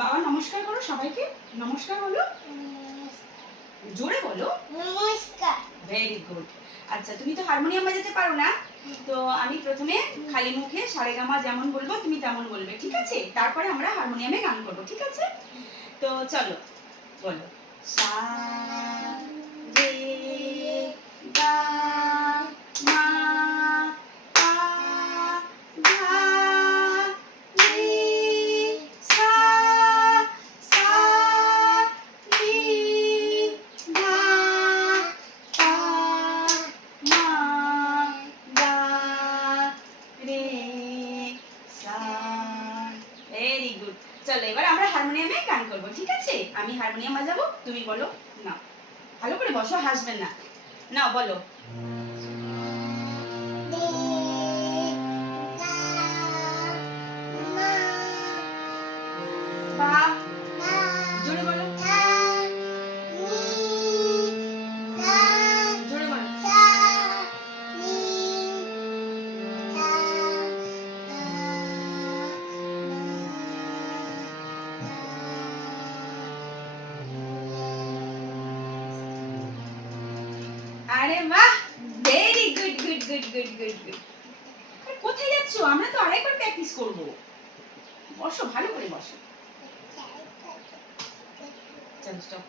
বাবা নমস্কার করো সবাইকে। নমস্কার বলো, জোরে বলো। নমস্কার। Very good. আচ্ছা, তুমি তো হারমোনিয়াম বাজাতে পারো না, তো আমি প্রথমে খালি মুখে সারেগামা যেমন বলবো তুমি তেমন বলবে, ঠিক আছে? তারপরে আমরা হারমোনিয়ামে গান করবো, ঠিক আছে? তো চলো বলো। সা রে গা মা পা ধা নি সা সা নি ধা পা মা গা রে সা। Very good. চলো এবার আমরা হারমোনিয়ামে গান করবো, ঠিক আছে? আমি হারমোনিয়াম বাজাবো, তুমি বলো। না, ভালো করে বসো, হাসবেন না। না বলো। পা, জোরে বলো। জোরে বলো। আরে বাহ, very good good good good good good. কোথায় যাচ্ছো? আমরা তো আরেকবার প্র্যাকটিস করব। বসো, ভালো করে বসো। চলো স্টপ।